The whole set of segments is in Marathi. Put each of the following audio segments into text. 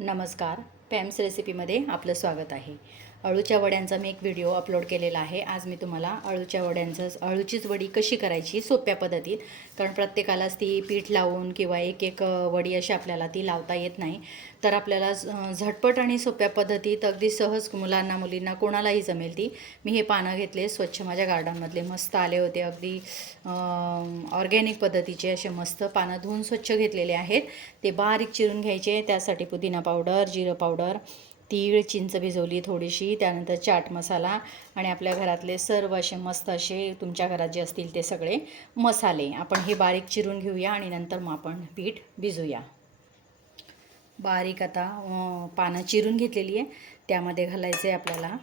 नमस्कार. पॅम्स रेसिपीमध्ये आपलं स्वागत आहे. अळूच्या वड्यांचा मी एक व्हिडिओ अपलोड केलेला आहे. आज मी तुम्हाला अळूच्या वड्यांचं अळूचीच वडी कशी करायची सोप्या पद्धतीत कारण प्रत्येकालाच ती पीठ लावून किंवा एक एक वडी अशी आपल्याला ती लावता येत नाही. तर आपल्याला झटपट आणि सोप्या पद्धतीत अगदी सहज मुलांना मुलींना कोणालाही जमेल ती. मी हे पानं घेतले स्वच्छ माझ्या गार्डनमधले मस्त आले होते. अगदी ऑर्गॅनिक पद्धतीचे असे मस्त पानं धुवून स्वच्छ घेतलेले आहेत. ते बारीक चिरून घ्यायचे त्यासाठी पुदिना पावडर जिरं पावडर तीळ चिंच भिजवली थोडीशी त्यानंतर चाट मसाला आणि आपल्या घरातले सर्व असे मस्त असे तुमच्या घरात जे असतील ते सगळे मसाले. आपण हे बारीक चिरून घेऊया आणि नंतर मग आपण पीठ भिजूया. बारीक आता पानं चिरून घेतलेली आहे. त्यामध्ये घालायचं आहे आपल्याला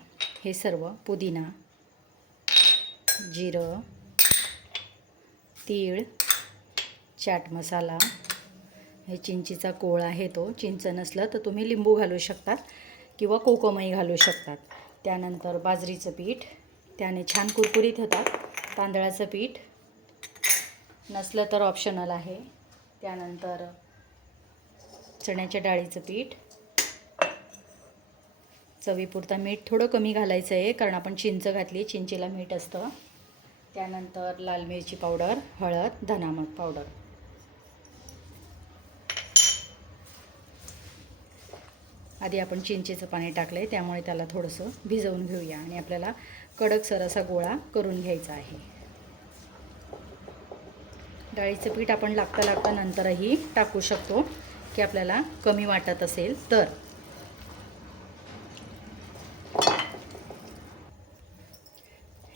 हे सर्व पुदिना जिरं तीळ चाट मसाला. हे चिंचीचा कोळ आहे तो. चिंच नसलं तर तुम्ही लिंबू घालू शकतात. किंवा कोकमही घालू शकतात. त्यानंतर बाजरीचं पीठ त्याने छान कुरकुरीत होतात. तांदळाचं पीठ नसलं तर ऑप्शनल आहे. त्यानंतर चण्याच्या डाळीचं पीठ. चवीपुरता मीठ थोडं कमी घालायचं आहे कारण आपण चिंच घातली चिंचेला मीठ असतं. त्यानंतर लाल मिरची पावडर हळद धनामत पावडर. आधी आपण चिंचेचं पाणी टाकलं आहे त्यामुळे त्याला थोडंसं भिजवून घेऊया आणि आपल्याला कडकसर असा गोळा करून घ्यायचा आहे. डाळीचं पीठ आपण लागता लागता नंतरही टाकू शकतो की आपल्याला कमी वाटत असेल तर.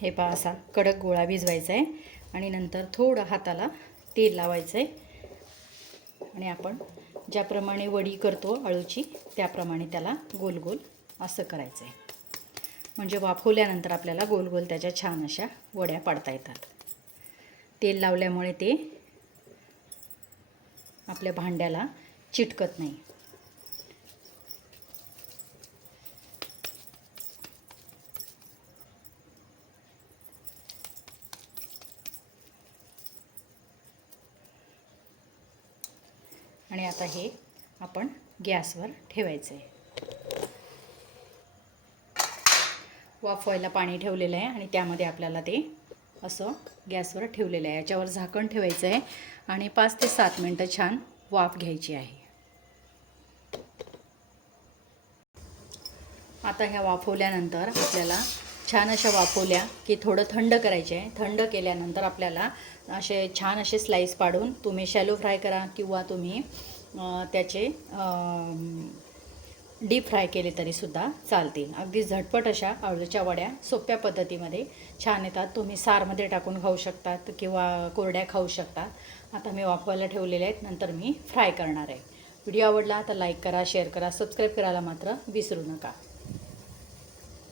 हे पहा असा कडक गोळा भिजवायचा आहे आणि नंतर थोडं हाताला तेल लावायचं आहे आणि आपण ज्याप्रमाणे वडी करतो अळूची त्याप्रमाणे त्याला गोल गोल असं करायचं आहे म्हणजे वाफवल्यानंतर आपल्याला गोल गोल त्याच्या छान अशा वड्या पाडता येतात. तेल लावल्यामुळे ते आपल्या भांड्याला चिटकत नाही. आणि आता हे आपण गॅसवर ठेवायचं आहे. वाफवायला पाणी ठेवलेलं आहे आणि त्यामध्ये आपल्याला ते असं गॅसवर ठेवलेलं आहे. याच्यावर झाकण ठेवायचं आहे आणि पाच ते सात मिनटं छान वाफ घ्यायची आहे. आता ह्या वाफवल्यानंतर आपल्याला छान अशा वाफवल्या की थोडं थंड करायचे आहे. थंड केल्यानंतर आपल्याला असे छान असे स्लाईस पाडून तुम्ही शॅलो फ्राय करा किंवा तुम्ही त्याचे डीप फ्राय केले तरीसुद्धा चालतील. अगदी झटपट अशा आळूच्या वड्या सोप्या पद्धतीमध्ये छान येतात. तुम्ही सारमध्ये टाकून खाऊ शकतात किंवा कोरड्या खाऊ शकतात. आता मी वाफवायला ठेवलेल्या आहेत. नंतर मी फ्राय करणार आहे. व्हिडिओ आवडला तर लाईक करा शेअर करा सबस्क्राईब करायला मात्र विसरू नका.